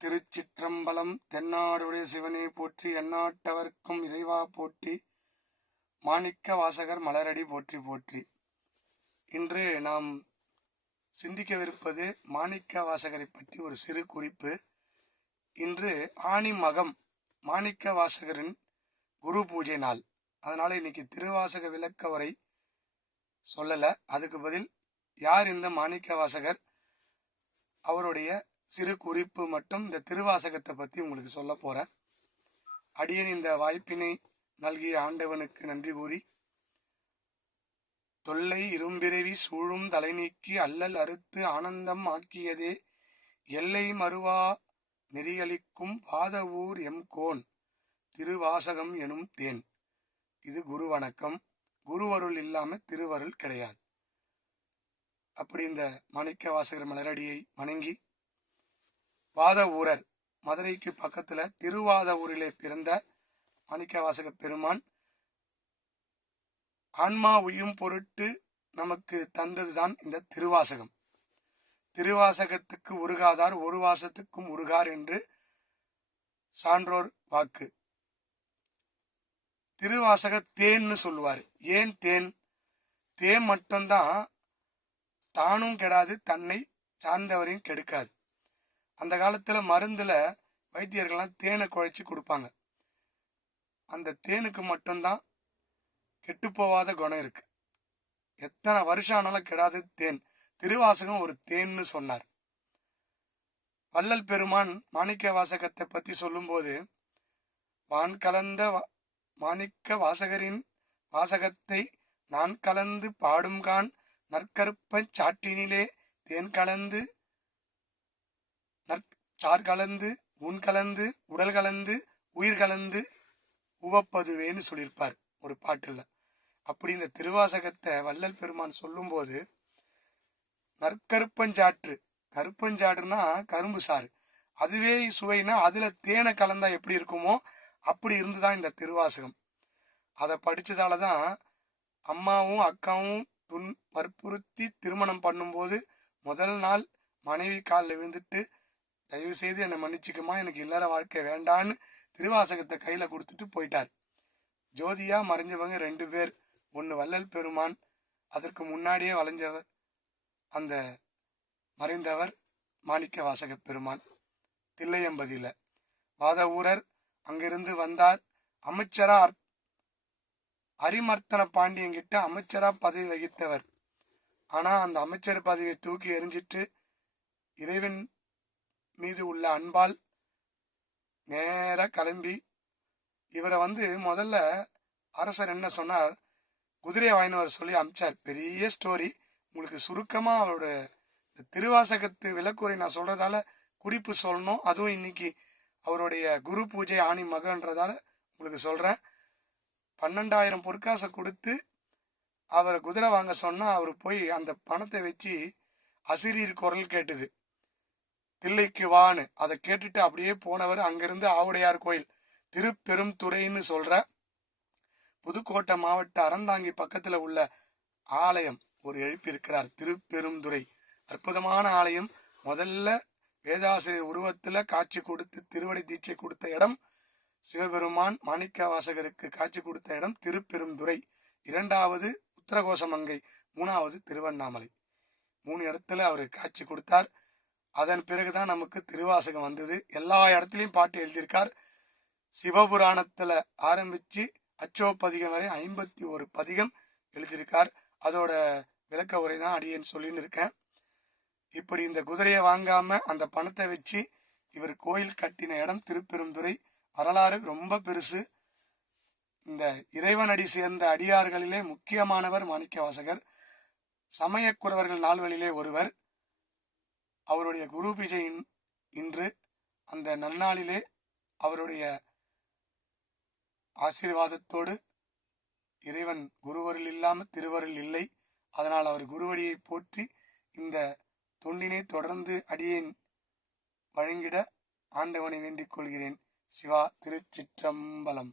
திருச்சிற்றம்பலம். தென்னாடுடைய சிவனே போற்றி, எந்நாட்டவர்க்கும் இறைவா போற்றி, மாணிக்க வாசகர் மலரடி போற்றி போற்றி. இன்று நாம் சிந்திக்கவிருப்பது மாணிக்க வாசகரை பற்றி ஒரு சிறு குறிப்பு. இன்று ஆனி மகம், மாணிக்க வாசகரின் குரு பூஜை நாள். அதனால இன்னைக்கு திருவாசக விளக்க உரை சொல்லல. அதுக்கு பதில் யார் இந்த மாணிக்க வாசகர், அவருடைய சிறு குறிப்பு மட்டும் இந்த திருவாசகத்தை பற்றி உங்களுக்கு சொல்ல போகிறேன். அடியன் இந்த வாய்ப்பினை நல்கிய ஆண்டவனுக்கு நன்றி கூறி, தொல்லை இரும்பிறவி சூழும் தலை நீக்கி அல்லல் அறுத்து ஆனந்தம் ஆக்கியதே எல்லை மறுவா நெறியளிக்கும் வாத ஊர் எம் கோன் திருவாசகம் எனும் தேன். இது குரு வணக்கம். குருவருள் இல்லாமல் திருவருள் கிடையாது. அப்படி இந்த மாணிக்க வாசகர் மலரடியை வணங்கி, வாத ஊரர், மதுரைக்கு பக்கத்துல திருவாத ஊரிலே பிறந்த மாணிக்க வாசக பெருமான் ஆன்மா உயும் பொருட்டு நமக்கு தந்ததுதான் இந்த திருவாசகம். திருவாசகத்துக்கு உருகாதார் ஒரு வாசத்துக்கும் உருகார் என்று சான்றோர் வாக்கு. திருவாசக தேன்னு சொல்லுவார். ஏன் தேன்? தேன் மட்டும்தான் தானும் கெடாது, தன்னை சார்ந்தவரையும் கெடுக்காது. அந்த காலத்துல மருந்துல வைத்தியர்கள்லாம் தேனை குழைச்சி கொடுப்பாங்க. அந்த தேனுக்கு மட்டும்தான் கெட்டு போவாத குணம் இருக்கு. எத்தனை வருஷம் ஆனாலும் கெடாது தேன். திருவாசகம் ஒரு தேன்னு சொன்னார். வள்ளல் பெருமான் மாணிக்க வாசகத்தை பத்தி சொல்லும்போது, வான் கலந்த மாணிக்க வாசகரின் வாசகத்தை நான் கலந்து பாடும்கான் நற்கருப்ப சாற்றினிலே தேன் கலந்து சார் கலந்து உன் கலந்து உடல் கலந்து உயிர் கலந்து உவப்பதுவேன்னு சொல்லியிருப்பார் ஒரு பாட்டுல. அப்படி இந்த திருவாசகத்தை வள்ளல் பெருமான் சொல்லும் போது, நற்கருப்பஞ்சாற்று, கருப்பஞ்சாற்றுனா கரும்பு சாறு, அதுவே சுவைனா அதுல தேனை கலந்தா எப்படி இருக்குமோ அப்படி இருந்துதான் இந்த திருவாசகம். அதை படிச்சதாலதான் அம்மாவும் அக்காவும் வற்புறுத்தி திருமணம் பண்ணும்போது முதல் நாள் மனைவி காலில் விழுந்துட்டு, தயவு செய்து என்னை மன்னிச்சுக்குமா, எனக்கு இல்லற வாழ்க்கை வேண்டான்னு திருவாசகத்தை கையில கொடுத்துட்டு போயிட்டார். ஜோதியா மறைஞ்சவங்க 2 பேர். ஒன்று வள்ளல் பெருமான், அதற்கு முன்னாடியே வளைஞ்சவர் அந்த மறைந்தவர் மாணிக்க வாசக பெருமான். தில்லையம்பதியில வாத ஊரர் அங்கிருந்து வந்தார். அமைச்சரா அரிமர்த்தன பாண்டியங்கிட்ட அமைச்சரா பதவி வகித்தவர். ஆனா அந்த அமைச்சர் பதவியை தூக்கி எறிஞ்சிட்டு இறைவன் மீது உள்ள அன்பால் நேர கிளம்பி, இவரை முதல்ல அரசர் என்ன சொன்னார், குதிரையை வாங்கினவர் சொல்லி அமிச்சார். பெரிய ஸ்டோரி. உங்களுக்கு சுருக்கமா அவரோட திருவாசகத்து விளக்குரை நான் சொல்றதால குறிப்பு சொல்லணும். அதுவும் இன்னைக்கு அவருடைய குரு பூஜை ஆணி மகன்றதால உங்களுக்கு சொல்றேன். 12,000 பொற்காசை கொடுத்து அவரை குதிரை வாங்க சொன்னா, அவர் போய் அந்த பணத்தை வச்சு அசிரியர் குரல் கேட்டுது, தில்லைக்கு வான்னு. அதை கேட்டுட்டு அப்படியே போனவர் அங்கிருந்து ஆவுடையார் கோயில், திருப்பெருந்துறைன்னு சொல்ற புதுக்கோட்டை மாவட்ட அறந்தாங்கி பக்கத்துல உள்ள ஆலயம் ஒரு எழுப்பியிருக்கிறார். திருப்பெருந்துறை அற்புதமான ஆலயம். முதல்ல வேதாசிரியர் உருவத்துல காட்சி கொடுத்து திருவடி தீட்சை கொடுத்த இடம் சிவபெருமான் மாணிக்க வாசகருக்கு காட்சி கொடுத்த இடம் திருப்பெருந்துறை. 2வது உத்தரகோசமங்கை, 3வது திருவண்ணாமலை. 3 இடத்துல அவர் காட்சி கொடுத்தார். அதன் பிறகுதான் நமக்கு திருவாசகம் வந்தது. எல்லா இடத்துலையும் பாட்டு எழுதியிருக்கார். சிவபுராணத்துல ஆரம்பிச்சு அச்சோப்பதிகம் வரை 51 பதிகம் எழுதியிருக்கார். அதோட விளக்க உரை தான் அடியேன்னு சொல்லின்னு இருக்கேன். இப்படி இந்த குதிரையை வாங்காம அந்த பணத்தை வச்சு இவர் கோயில் கட்டின இடம் திருப்பெருந்துறை. வரலாறு ரொம்ப பெருசு. இந்த இறைவனடி சேர்ந்த அடியார்களிலே முக்கியமானவர் மாணிக்க வாசகர். சமயக்குறவர்கள் நால்வழியிலே ஒருவர். அவருடைய குரு பூஜையின் இன்று அந்த நன்னாளிலே அவருடைய ஆசீர்வாதத்தோடு, இறைவன் குருவருள் இல்லாமல் திருவருள் இல்லை. அதனால் அவர் குருவடியை போற்றி இந்த தொண்டினை தொடர்ந்து அடியேன் வழங்கிட ஆண்டவனை வேண்டிக் கொள்கிறேன். சிவா. திருச்சிற்றம்பலம்.